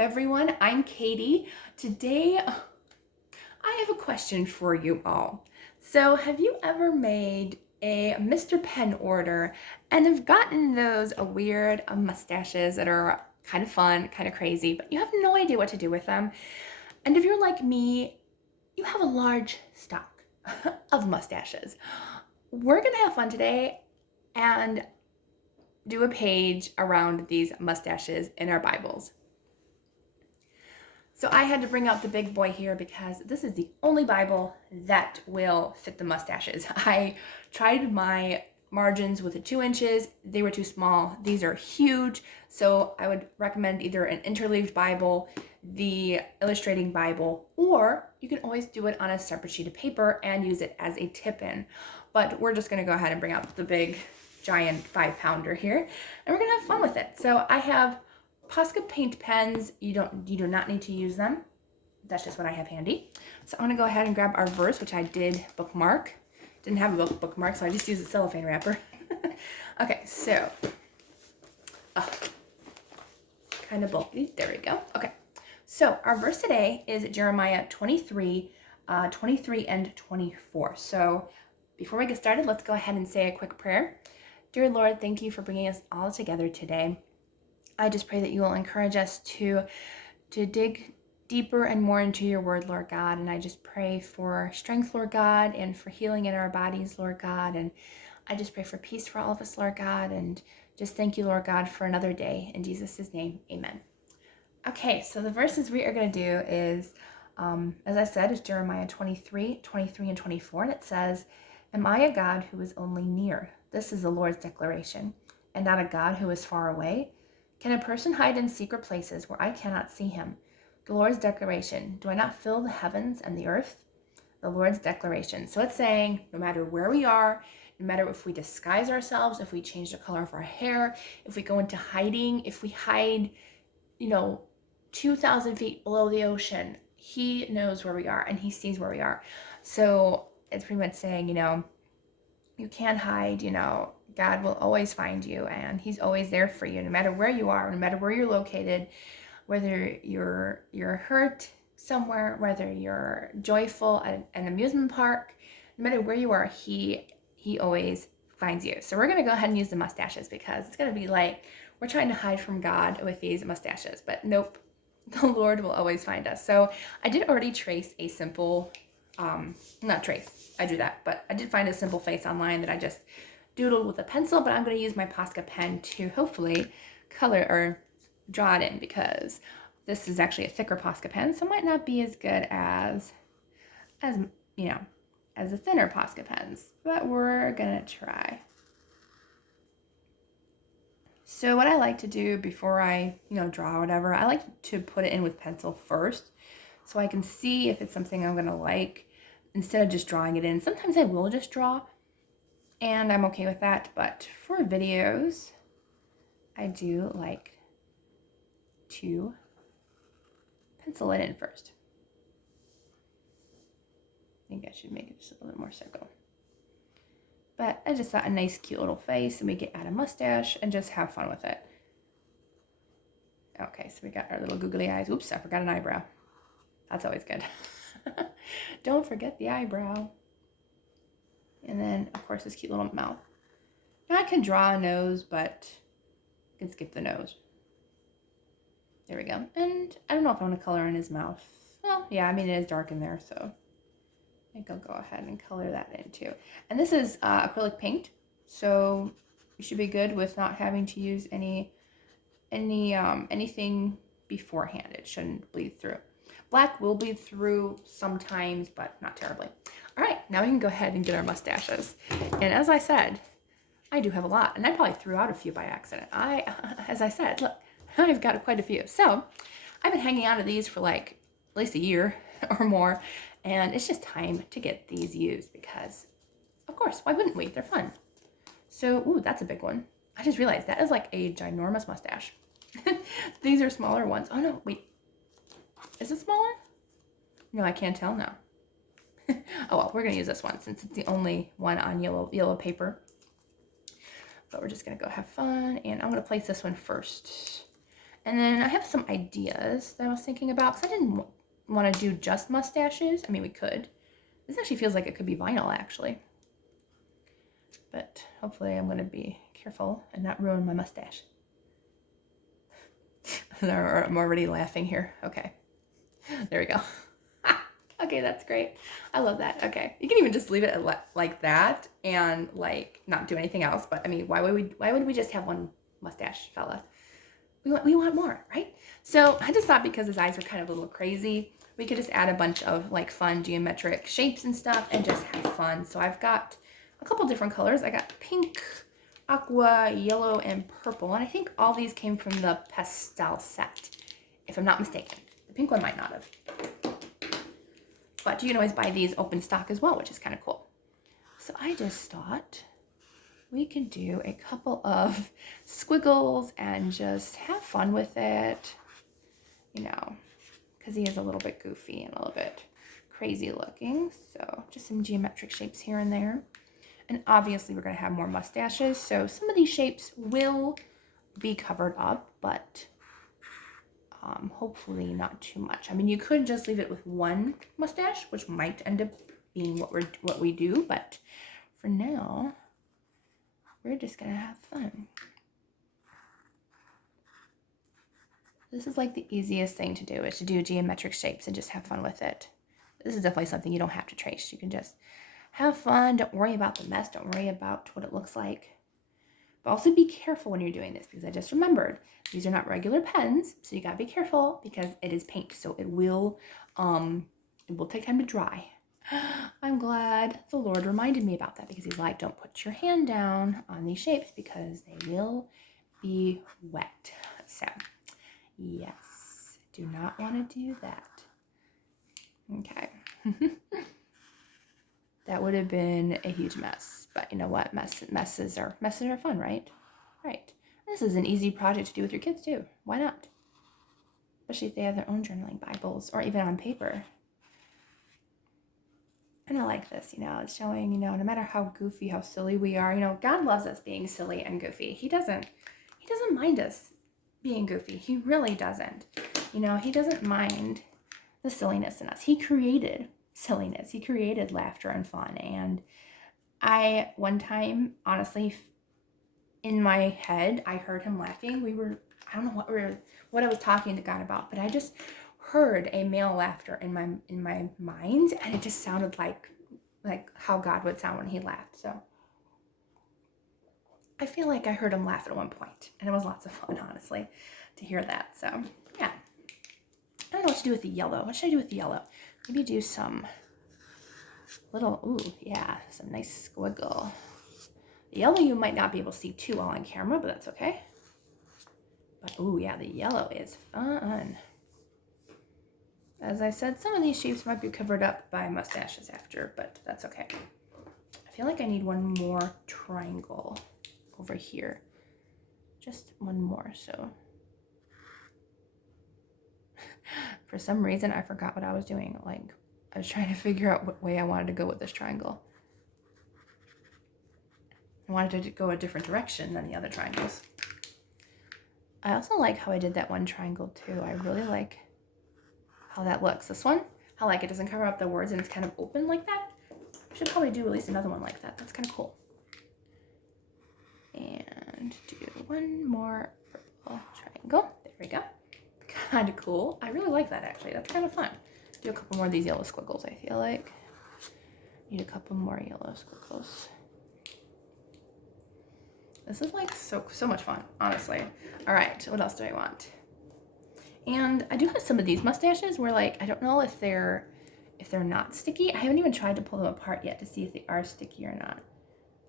everyone, I'm Katie. Today I have a question for you all. So have you ever made a Mr. Pen order and have gotten those weird mustaches that are kind of fun, kind of crazy, but you have no idea what to do with them? And if you're like me, you have a large stock of mustaches. We're gonna have fun today and do a page around these mustaches in our Bibles. So I had to bring out the big boy here because this is the only Bible that will fit the mustaches. I tried my margins with the 2 inches. They were too small. These are huge. So I would recommend either an interleaved Bible, the illustrating Bible, or you can always do it on a separate sheet of paper and use it as a tip-in. But we're just gonna go ahead and bring out the big, giant 5-pounder here, and we're gonna have fun with it. So I have Posca paint pens. You do not need to use them. That's just what I have handy. So I'm gonna go ahead and grab our verse, which I did bookmark. Didn't have a bookmark, so I just used a cellophane wrapper. Okay, so kind of bulky. There we go. Okay, so our verse today is Jeremiah 23, 23 and 24. So before we get started, let's go ahead and say a quick prayer. Dear Lord, thank you for bringing us all together today. I just pray that you will encourage us to dig deeper and more into your word, Lord God. And I just pray for strength, Lord God, and for healing in our bodies, Lord God. And I just pray for peace for all of us, Lord God. And just thank you, Lord God, for another day. In Jesus' name, amen. Okay, so the verses we are going to do is, as I said, is Jeremiah 23, 23 and 24. And it says, "Am I a God who is only near? This is the Lord's declaration, and not a God who is far away. Can a person hide in secret places where I cannot see him? The Lord's declaration, do I not fill the heavens and the earth?" The Lord's declaration. So it's saying no matter where we are, no matter if we disguise ourselves, if we change the color of our hair, if we go into hiding, if we hide, 2,000 feet below the ocean, he knows where we are and he sees where we are. So it's pretty much saying, you can't hide, God will always find you and he's always there for you, no matter where you are, no matter where you're located, whether you're hurt somewhere, whether you're joyful at an amusement park, no matter where you are, he always finds you. So we're going to go ahead and use the mustaches because it's going to be like we're trying to hide from God with these mustaches, but nope, the Lord will always find us. So I did already trace a simple not trace, I do that, but I did find a simple face online that I just doodled with a pencil, but I'm going to use my Posca pen to hopefully color or draw it in because this is actually a thicker Posca pen, so it might not be as good as the thinner Posca pens, but we're going to try. So what I like to do before I, draw or whatever, I like to put it in with pencil first so I can see if it's something I'm going to like, instead of just drawing it in. Sometimes I will just draw, and I'm okay with that, but for videos, I do like to pencil it in first. I think I should make it just a little bit more circle. But I just thought a nice, cute little face, and we get add a mustache and just have fun with it. Okay, so we got our little googly eyes. Oops, I forgot an eyebrow. That's always good. Don't forget the eyebrow. And then, of course, this cute little mouth. Now I can draw a nose, but I can skip the nose. There we go. And I don't know if I want to color in his mouth. Well, yeah, it is dark in there, so I think I'll go ahead and color that in too. And this is acrylic paint, so you should be good with not having to use anything beforehand. It shouldn't bleed through. Black will bleed through sometimes, but not terribly. All right, now we can go ahead and get our mustaches. And as I said, I do have a lot, and I probably threw out a few by accident. As I said, look, I've got quite a few. So I've been hanging on to these for like at least a year or more, and it's just time to get these used because, of course, why wouldn't we? They're fun. So, ooh, that's a big one. I just realized that is like a ginormous mustache. These are smaller ones. Oh, no, wait. Is it smaller? No, I can't tell now. Oh, well, we're going to use this one since it's the only one on yellow paper. But we're just going to go have fun. And I'm going to place this one first. And then I have some ideas that I was thinking about, because I didn't want to do just mustaches. I mean, we could. This actually feels like it could be vinyl, actually. But hopefully I'm going to be careful and not ruin my mustache. I'm already laughing here. Okay. There we go. Okay, that's great. I love that. Okay. You can even just leave it like that and like not do anything else. But I mean, why would we just have one mustache, fella? We want more, right? So I just thought because his eyes were kind of a little crazy, we could just add a bunch of like fun geometric shapes and stuff and just have fun. So I've got a couple different colors. I got pink, aqua, yellow, and purple. And I think all these came from the pastel set, if I'm not mistaken. The pink one might not have. But you can always buy these open stock as well, which is kind of cool. So I just thought we could do a couple of squiggles and just have fun with it, you know, because he is a little bit goofy and a little bit crazy looking. So just some geometric shapes here and there. And obviously we're going to have more mustaches. So some of these shapes will be covered up, but hopefully not too much. I mean, you could just leave it with one mustache, which might end up being what we do, but for now, we're just gonna have fun. This is like the easiest thing to do, is to do geometric shapes and just have fun with it. This is definitely something you don't have to trace. You can just have fun. Don't worry about the mess. Don't worry about what it looks like. But also be careful when you're doing this, because I just remembered these are not regular pens, so you gotta be careful because it is paint, so it will take time to dry. I'm glad the Lord reminded me about that, because he's like, don't put your hand down on these shapes because they will be wet. So yes, do not want to do that. Okay. That would have been a huge mess, but you know what? Messes are fun, right? Right. This is an easy project to do with your kids too. Why not? Especially if they have their own journaling Bibles or even on paper. And I like this, you know, it's showing, you know, no matter how goofy, how silly we are, you know, God loves us being silly and goofy. He doesn't mind us being goofy. He really doesn't. You know, he doesn't mind the silliness in us. He created silliness. He created laughter and fun. And I, one time, honestly, in my head, I heard him laughing. I don't know what I was talking to God about, but I just heard a male laughter in my mind, and it just sounded like how God would sound when he laughed. So I feel like I heard him laugh at one point, and it was lots of fun, honestly, to hear that. So yeah, I don't know what to do with the yellow. What should I do with the yellow? Maybe do some some nice squiggle. The yellow you might not be able to see too well on camera, but that's okay. But ooh, yeah, the yellow is fun. As I said, some of these shapes might be covered up by mustaches after, but that's okay. I feel like I need one more triangle over here. Just one more, so. For some reason, I forgot what I was doing. Like, I was trying to figure out what way I wanted to go with this triangle. I wanted to go a different direction than the other triangles. I also like how I did that one triangle too. I really like how that looks. This one, how like it doesn't cover up the words and it's kind of open like that. I should probably do at least another one like that. That's kind of cool. And do one more purple triangle. There we go. Kind of cool. I really like that actually. That's kind of fun. Do a couple more of these yellow squiggles, I feel like. Need a couple more yellow squiggles. This is like so much fun, honestly. All right, what else do I want? And I do have some of these mustaches where like, I don't know if they're not sticky. I haven't even tried to pull them apart yet to see if they are sticky or not.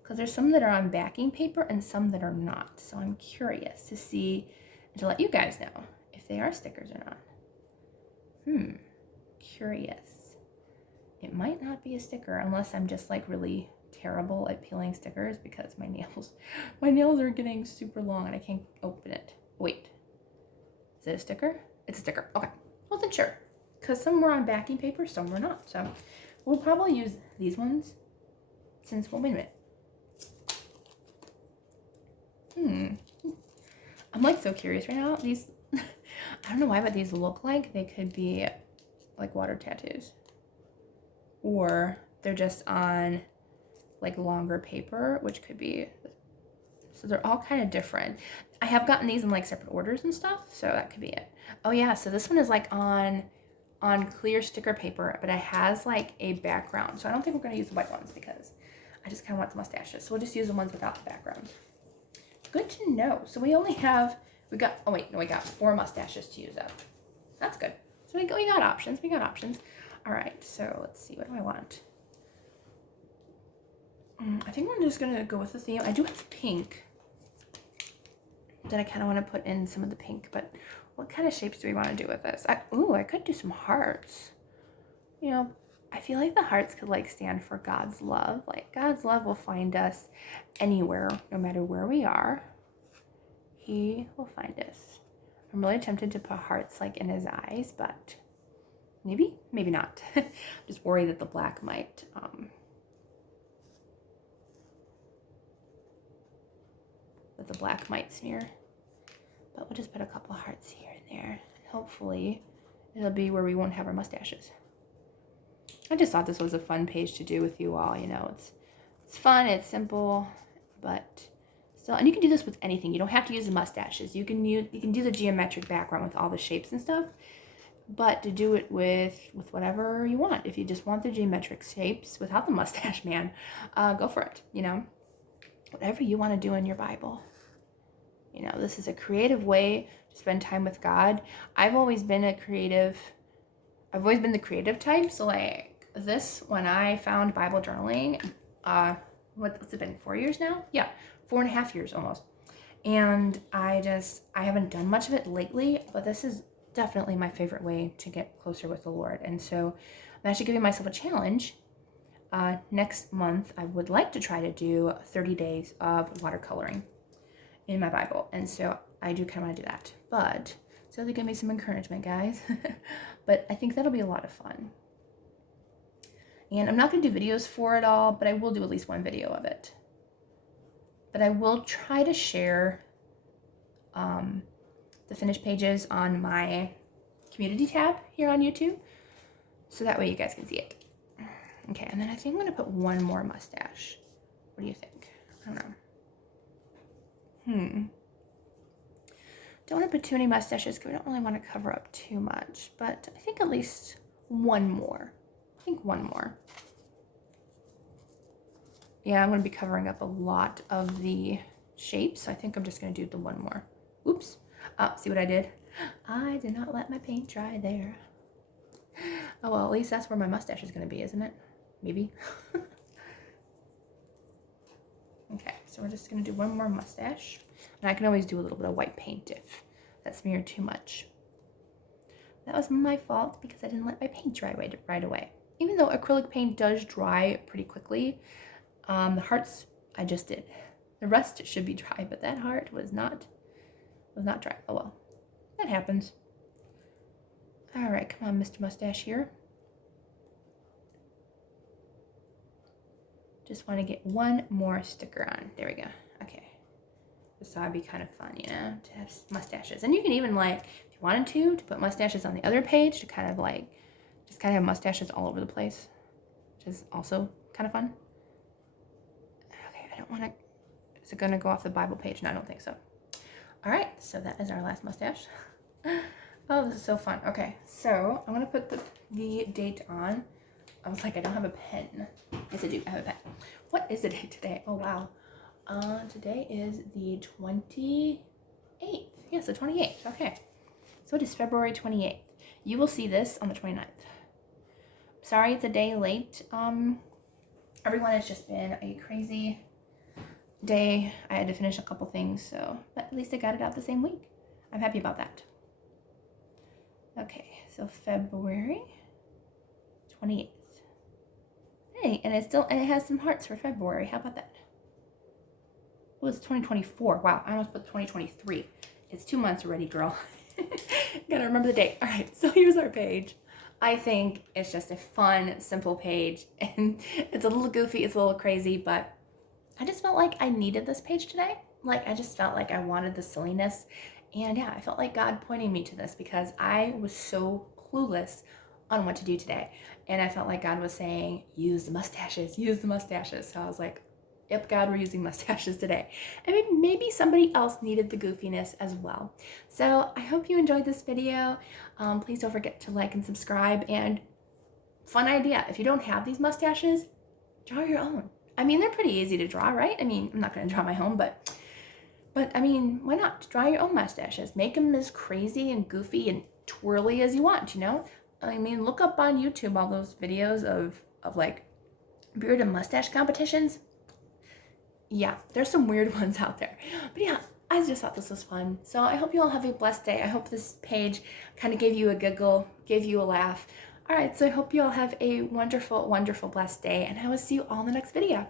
Because there's some that are on backing paper and some that are not. So I'm curious to see and to let you guys know if they are stickers or not. Curious. It might not be a sticker unless I'm just like really terrible at peeling stickers, because my nails are getting super long and I can't open it. Wait, is it a sticker? It's a sticker. Okay, wasn't sure, because some were on backing paper, some were not. So we'll probably use these ones since, well, wait a minute. I'm like so curious right now. These I don't know why, but these look like they could be like water tattoos. Or they're just on like longer paper, which could be, so they're all kind of different. I have gotten these in like separate orders and stuff, so that could be it. Oh yeah, so this one is like on clear sticker paper, but it has like a background. So I don't think we're gonna use the white ones because I just kind of want the mustaches. So we'll just use the ones without the background. Good to know. So we got 4 mustaches to use up. That's good. So we got options. All right, so let's see, what do I want? I think we're just gonna go with the theme. I do have pink that I kind of want to put in some of the pink, but what kind of shapes do we want to do with this? I could do some hearts. You know, I feel like the hearts could like stand for God's love. Like God's love will find us anywhere, no matter where we are. He will find us. I'm really tempted to put hearts like in his eyes, but maybe not. Just worried that the black might smear. But we'll just put a couple hearts here and there. Hopefully it'll be where we won't have our mustaches. I just thought this was a fun page to do with you all. You know, it's fun, it's simple, but still, and you can do this with anything. You don't have to use the mustaches. You can do the geometric background with all the shapes and stuff, but to do it with whatever you want. If you just want the geometric shapes without the mustache, man, go for it. You know, whatever you want to do in your Bible. You know, this is a creative way to spend time with God. I've always been the creative type. So like this, when I found Bible journaling, what's it been, 4 years now? Yeah, 4.5 years almost. And I haven't done much of it lately, but this is definitely my favorite way to get closer with the Lord. And so I'm actually giving myself a challenge. Next month, I would like to try to do 30 days of watercoloring in my Bible. And so I do kind of want to do that. But so they give me some encouragement, guys. But I think that'll be a lot of fun. And I'm not going to do videos for it all, but I will do at least one video of it. But I will try to share the finished pages on my community tab here on YouTube, so that way you guys can see it. Okay, and then I think I'm going to put one more mustache. What do you think? I don't know. Don't want to put too many mustaches because we don't really want to cover up too much, but I think at least one more. Yeah, I'm going to be covering up a lot of the shapes, so I think I'm just going to do the one more. Oops. See what I did? I did not let my paint dry there. Oh, well, at least that's where my mustache is going to be, isn't it? Maybe. Okay, so we're just going to do one more mustache. And I can always do a little bit of white paint if that smeared too much. That was my fault because I didn't let my paint dry right away. Even though acrylic paint does dry pretty quickly, the hearts I just did. The rest should be dry, but that heart was not dry. Oh well, that happens. All right, come on, Mr. Mustache here. Just want to get one more sticker on. There we go. Okay. Just thought it'd be kind of fun, you know, to have mustaches. And you can even, like, if you wanted to put mustaches on the other page to kind of like, just kind of have mustaches all over the place, which is also kind of fun. Okay, I don't want to, is it going to go off the Bible page? No, I don't think so. All right, so that is our last mustache. Oh, this is so fun. Okay, so I'm going to put the date on. I was like, I don't have a pen. Yes, I do. I have a pen. What is the date today? Oh, wow. Today is the 28th. Yes, the 28th. Okay. So it is February 28th. You will see this on the 29th. Sorry it's a day late. Everyone, has just been a crazy day. I had to finish a couple things, so but at least I got it out the same week. I'm happy about that. Okay, so February 28th. Hey, and it has some hearts for February. How about that? Well, it's 2024. Wow, I almost put 2023. It's 2 months already, girl. Gotta remember the date. All right, so here's our page. I think it's just a fun, simple page, and it's a little goofy, it's a little crazy, but I just felt like I needed this page today. Like, I just felt like I wanted the silliness And yeah, I felt like God pointing me to this because I was so clueless on what to do today. And I felt like God was saying, use the mustaches, use the mustaches. So I was like, yep, God, we're using mustaches today. And maybe somebody else needed the goofiness as well. So I hope you enjoyed this video. Please don't forget to like and subscribe. And fun idea, if you don't have these mustaches, draw your own. I mean, they're pretty easy to draw, right? I mean, I'm not going to draw my own, but I mean, why not? Draw your own mustaches. Make them as crazy and goofy and twirly as you want, you know? I mean, look up on YouTube all those videos of like beard and mustache competitions. Yeah, there's some weird ones out there. But yeah, I just thought this was fun. So I hope you all have a blessed day. I hope this page kind of gave you a giggle, gave you a laugh. All right, so I hope you all have a wonderful, wonderful, blessed day, and I will see you all in the next video.